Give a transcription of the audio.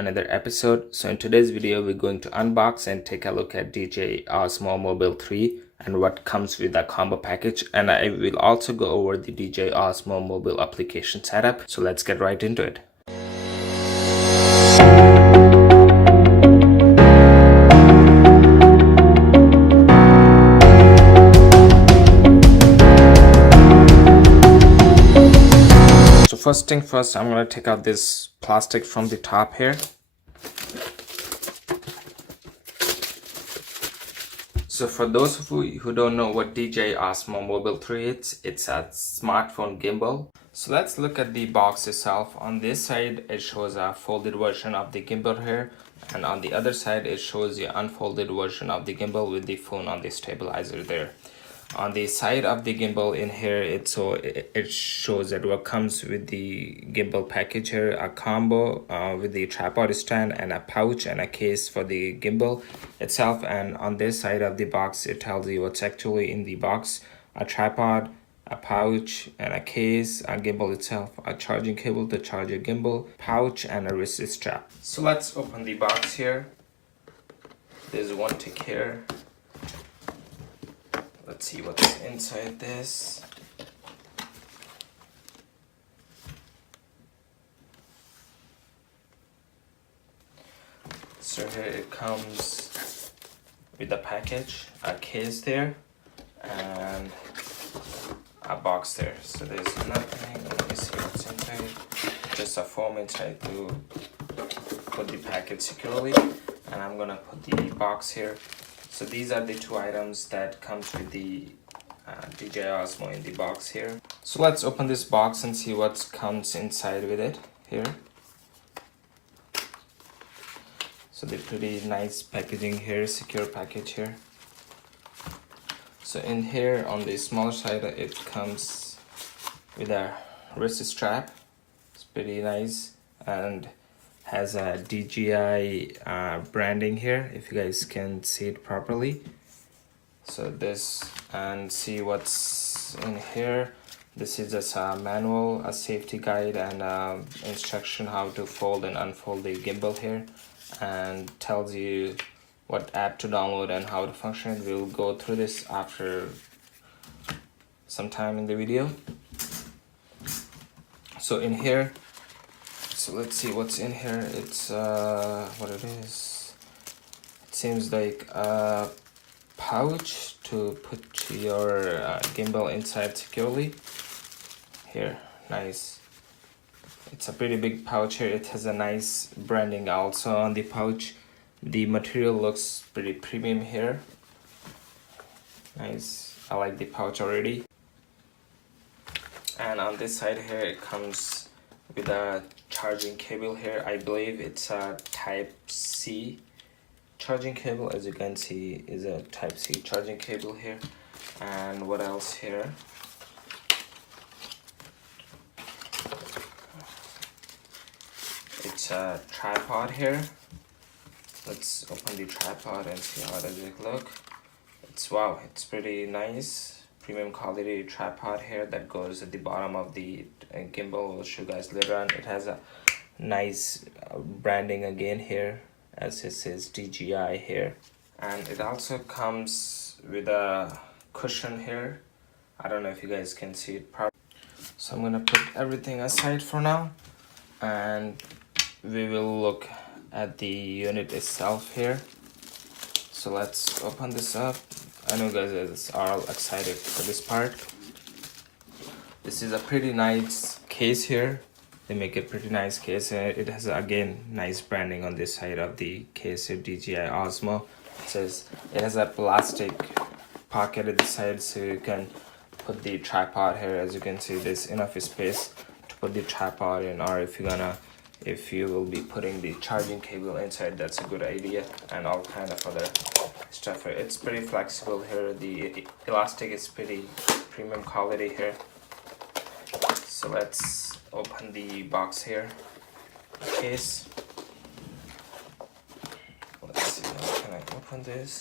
another episode. So in today's video we're going to unbox and take a look at DJI Osmo Mobile 3 and what comes with the combo package, and I will also go over the DJI Osmo Mobile application setup. So let's get right into it. So first thing first, I'm going to take out this plastic from the top here. So for those of you who don't know what DJI Osmo Mobile 3 is, it's a smartphone gimbal. So let's look at the box itself. On this side it shows a folded version of the gimbal here, and on the other side it shows the unfolded version of the gimbal with the phone on the stabilizer there. On the side of the gimbal in here, it shows that what comes with the gimbal package here, a combo with the tripod stand and a pouch and a case for the gimbal itself. And on this side of the box it tells you what's actually in the box: a tripod, a pouch and a case, a gimbal itself, a charging cable to charge a gimbal, pouch and a wrist strap. So let's open the box here. There's one tick here. Let's see what's inside this. So here it comes with a package, a case there, and a box there. So there's nothing. Let me see what's inside. Just a foam inside to put the package securely, and I'm gonna put the box here. So these are the two items that comes with the DJI Osmo in the box here. So let's open this box and see what comes inside with it here. So the pretty nice packaging here, secure package here. So in here on the smaller side it comes with a wrist strap. It's pretty nice and has a DJI branding here, if you guys can see it properly. So this, and see what's in here. This is just a manual, a safety guide, and instruction how to fold and unfold the gimbal here, and tells you what app to download and how to function. We'll go through this after some time in the video. So in here, so let's see what's in here. It's what it is. It seems like a pouch to put your gimbal inside securely. Here, nice. It's a pretty big pouch here. It has a nice branding also on the pouch. The material looks pretty premium here. Nice. I like the pouch already. And on this side here it comes with a charging cable here. I believe it's a Type-C charging cable. As you can see, is a Type-C charging cable here. And what else here? It's a tripod here. Let's open the tripod and see how does it look. Wow, it's pretty nice. Premium quality tripod here that goes at the bottom of the gimbal. We'll show you guys later on. It has a nice branding again here, as it says DJI here, and it also comes with a cushion here. I don't know if you guys can see it properly. So I'm gonna put everything aside for now, and we will look at the unit itself here. So let's open this up. I know guys are all excited for this part. This is a pretty nice case here. They make a pretty nice case. It has again nice branding on this side of the case here, DJI Osmo. It has a plastic pocket at the side, so you can put the tripod here. As you can see, there's enough space to put the tripod in, or if you will be putting the charging cable inside, that's a good idea, and all kind of other stuff here. It's pretty flexible here. The elastic is pretty premium quality here. So let's open the box here, case. Let's see, how can I open this?